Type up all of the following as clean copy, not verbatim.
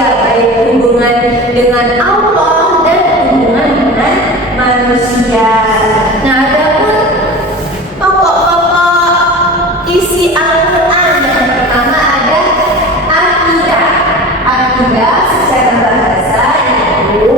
baik hubungan dengan Allah dan hubungan dengan manusia. Nah, adapun pokok-pokok isi Al-Quran yang pertama ada akidah. Akidah secara bahasa itu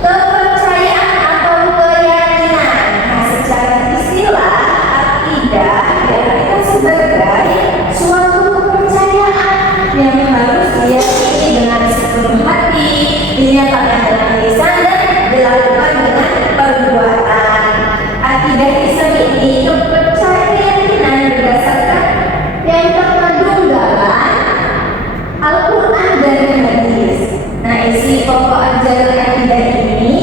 kepercayaan atau keyakinan. Nah, secara istilah akidah diartikan sebagai suatu kepercayaan yang harus diyakini dengan sepenuh hati, dinyatakan dengan lisan dan dilakukan dengan perbuatan. Akidah Islam ini keyakinan berdasarkan yang terkandung dalam Al-Quran dan Hadis. Nah, isi pokok ajaran akidah ini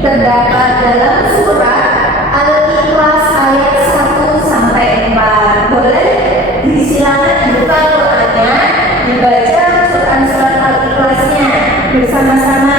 terdapat dalam surat Al-Ikhlas ayat 1 sampai 4. Boleh disilakan dibuka Qurannya, dibaca surat Al-Ikhlasnya bersama-sama.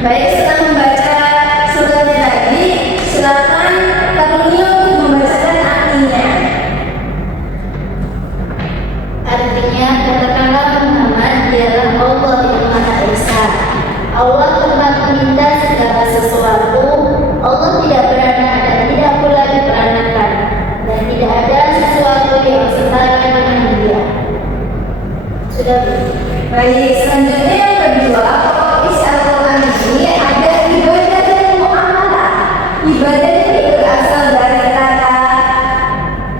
Baik, setelah membaca suratnya tadi, silakan Karunia untuk membacakan artinya. Artinya, katakanlah Muhammad dialah Allah yang Maha Esa. Allah tempat meminta segala sesuatu. Allah tidak beranak dan tidak pula diperanakan, dan tidak ada sesuatu yang setara dengan Dia. Sudah. Baik, selanjutnya yang kedua, pokok isi Al-Quran ini ada ibadah dan muamalah. Ibadah ini berasal dari kata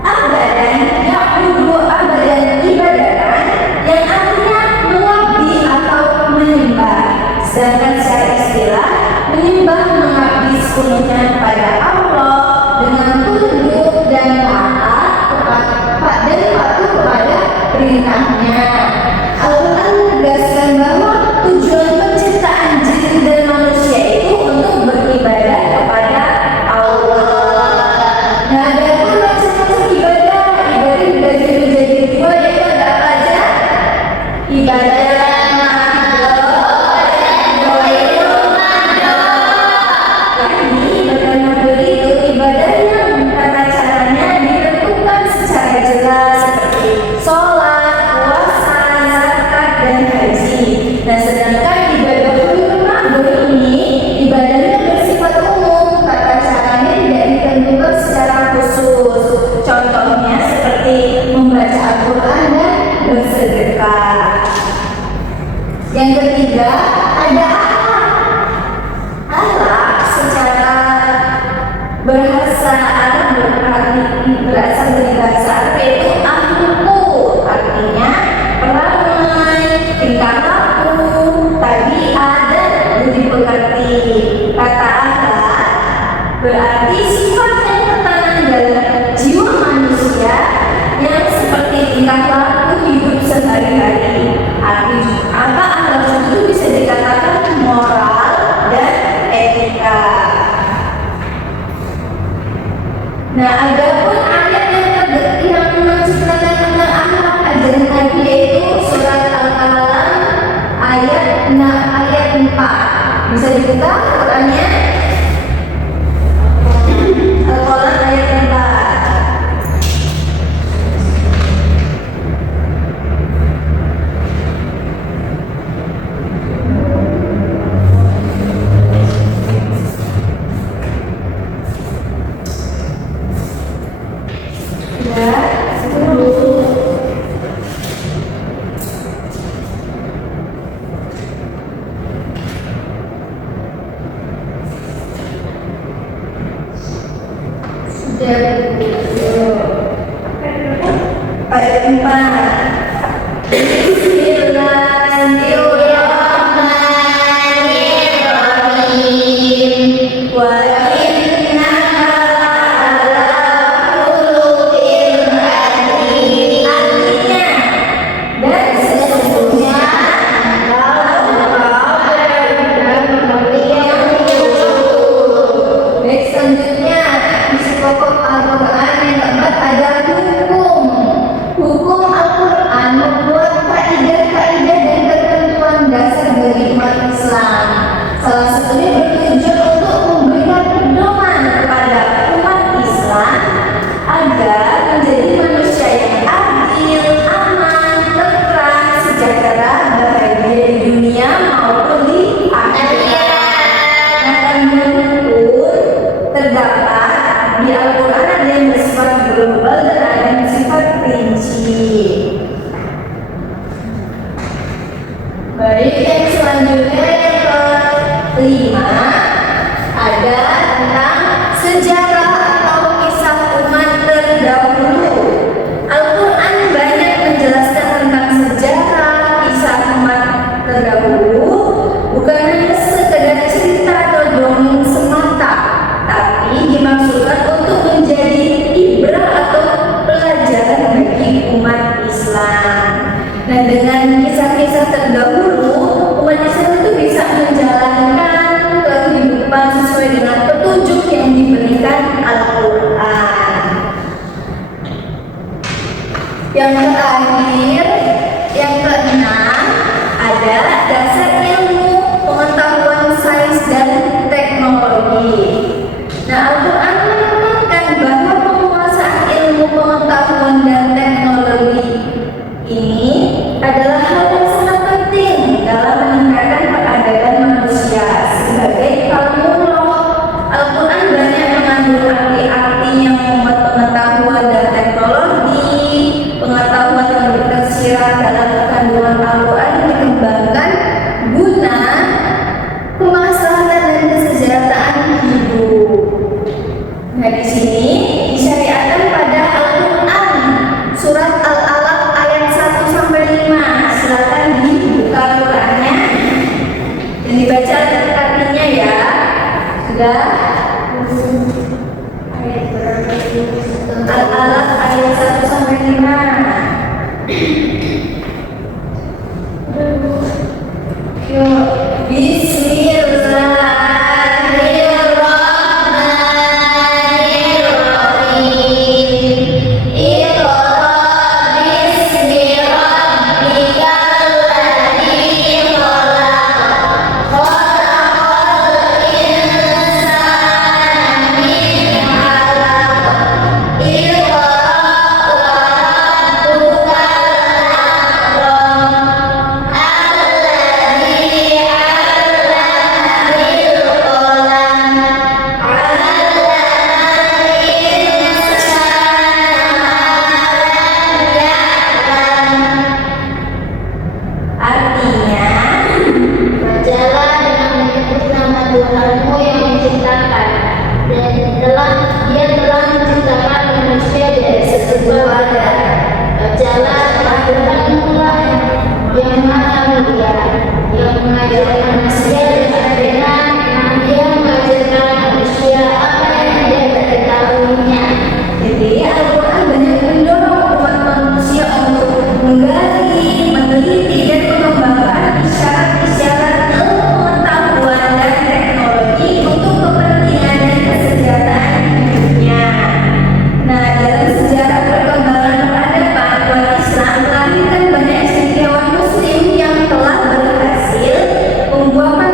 abadan, ya'budu abadan ibadatan, yang artinya mengabdi atau menyembah. Sedangkan secara istilah, menyembah mengabdi sepenuhnya kepada Allah dengan tunduk dan taat dan patuh kepada perintahnya. Al-Quran menegaskan bahwa tujuan penciptaan jin dan manusia itu untuk beribadah kepada Allah. Nah, ada pun macam-macam ibadah dibagi menjadi dua, yaitu ada apa aja? Ibadah ibadah yang tata caranya ditentukan secara jelas seperti sholat, puasa, zakat, dan haji. Nah, sedangkan ibadah ulul ma'bur ini ibadahnya bersifat umum, tata caranya tidak ditentukan secara khusus. Contohnya seperti membaca Al-Quran dan bersedekah. Yang ketiga ada akhlak secara bahasa Arab berasal dari bahasa Arab, yaitu akhlak, artinya perangai, tingkah laku, tabiat, dan budi pekerti. Kata akhlak berarti sifat yang tertanam dalam jiwa manusia yang seperti tingkah laku hidup sehari-hari. Apa akhlak itu bisa dikatakan moral dan etika. Nah, ada pun ayat yang menceritakan tentang akhlak ajaran Nabi, yaitu surat Al-Qalam ayat 4. Bisa dibuka Qurannya? Al-Qalam ayat 4. Ayat 4. Bismillahirrahmanirrahim. Maksudnya bertujuan untuk memberikan pedoman kepada umat Islam agar menjadi manusia yang adil, aman, tentram, sejahtera, bahagia di dunia maupun di akhirat. Nah, pun terdapat di Al-Quran ada yang bersifat global dan ada yang bersifat rinci. Baik, yang selanjutnya yang kelima ada tentang sejarah atau kisah umat terdahulu. Al-Quran banyak menjelaskan tentang sejarah kisah umat terdahulu, bukan hanya sekedar cerita atau dongeng semata, tapi dimaksudkan untuk menjadi ibrah atau pelajaran bagi umat Islam. Nah, dengan kisah-kisah terdahulu, umat Islam itu bisa menjalankan kehidupan sesuai dengan petunjuk yang diberikan Al-Quran. Yang terakhir, yang keenam, ada dasar ilmu, pengetahuan sains dan teknologi. Nah, Al-Quran menerangkan bahwa penguasaan ilmu, pengetahuan dan teknologi ini adalah hal yang sangat penting dalam meningkatkan peradaban manusia sebagai kalamullah. Al-Quran banyak mengandung arti-arti yang memuat pengetahuan dan teknologi. Pengetahuan yang tersirat dalam kandungan Al-Quran dikembangkan guna kemaslahatan dan kesejahteraan hidup. Nah, di sini disyariatkan pada Al-Quran surat Al-Alaq ayat 1 sampai 5. Silakan dibuka Al-Qurannya dan dibaca artinya ya. Sudah? Al-Alaq ayat 1 sampai 5. Yuk, Bismillahirrahmanirrahim. Iqra bismi rabbikal ladzi khalaq. Khalaqal insana min 'alaq. Iqra wa rabbukal akram. Alladzi 'allama bil qalam. 'Allamal insana ma lam ya'lam. Artinya, bacalah dengan menyebut nama Tuhanmu yang menciptakan, dan Dia telah menciptakan manusia dari sebuah wadah. Bacalah nama Tuhanmu lah yang maha mulia, yang mengajarkan manusia dengan benar, yang mengajarkan manusia apa yang tidak diketahuinya. Jadi Al-Quran banyak mendorong umat manusia untuk menggali, meneliti dan mengembangkan isyarat-isyarat ilmu pengetahuan dan teknologi untuk kepentingan dan kesejahteraan hidupnya. Nah, dalam sejarah perkembangan peradaban, umat Islam melahirkan banyak cendekiawan Muslim yang telah berhasil membuahkan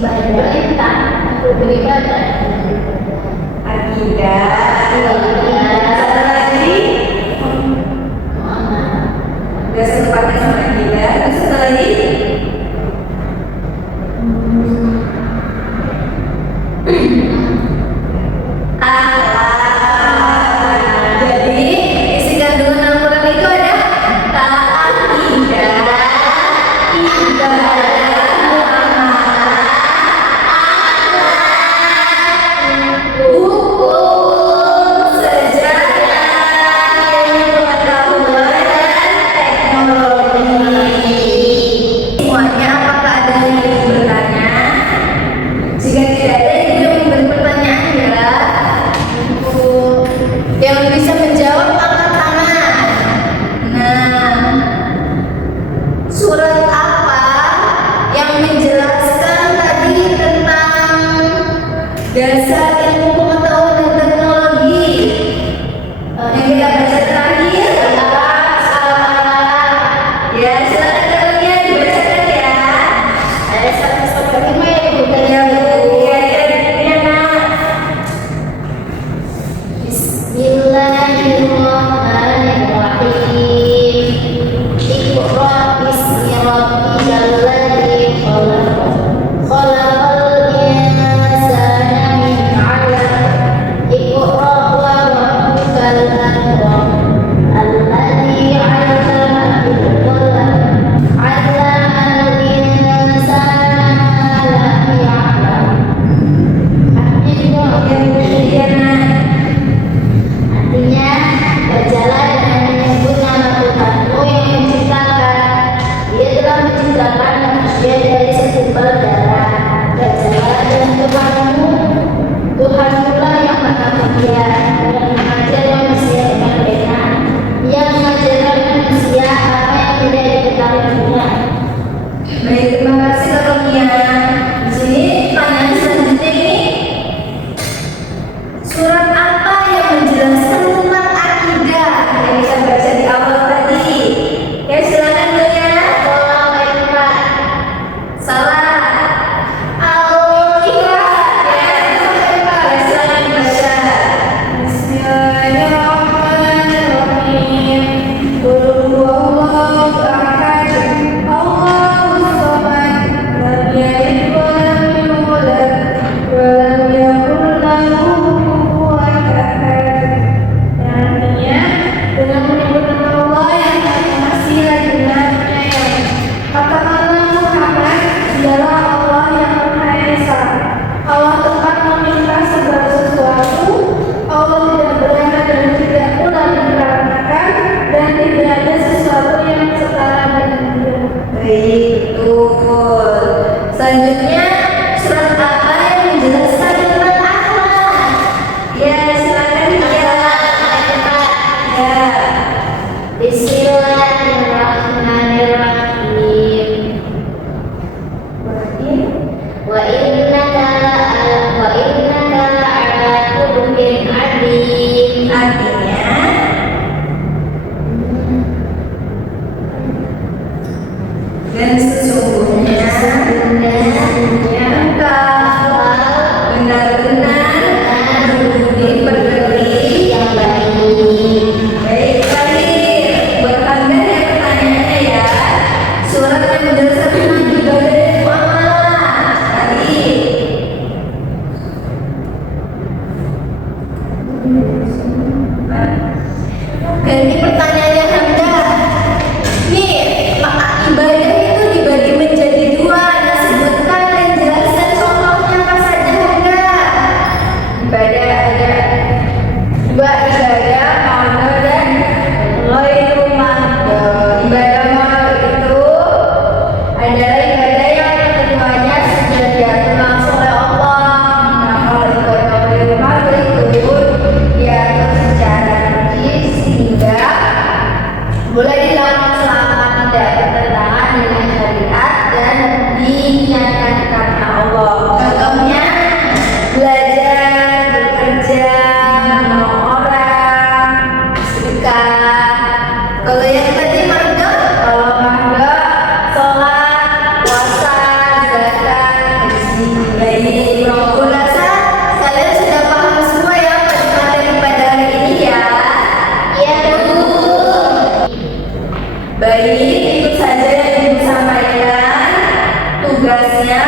perintah untuk beribadah. Akidah. Satu lagi. Udah secepatnya sama akidah. Terus satu lagi. Jadi isi kandungan Al-Quran itu ada akidah, ibadah, hukum, sejarah, ilmu pengetahuan, dan teknologi. Semuanya apakah ada yang ingin bertanya? Jika tidak ada yang ingin memberi pertanyaan ya, yang bisa menjawab angkat tangan. Nah, surat apa yang menjelaskan tadi tentang dasar ilmu pengetahuan dan teknologi? Yang kita baca terakhir ya, silakan dalamnya dibacakan ya. Ada 1-5 ya Bu. Ya Bu, ya nak. Bismillahirrahmanirrahim. Iqra bismi rabbikal ladzi khalaq. Khalaqal insana min tugasnya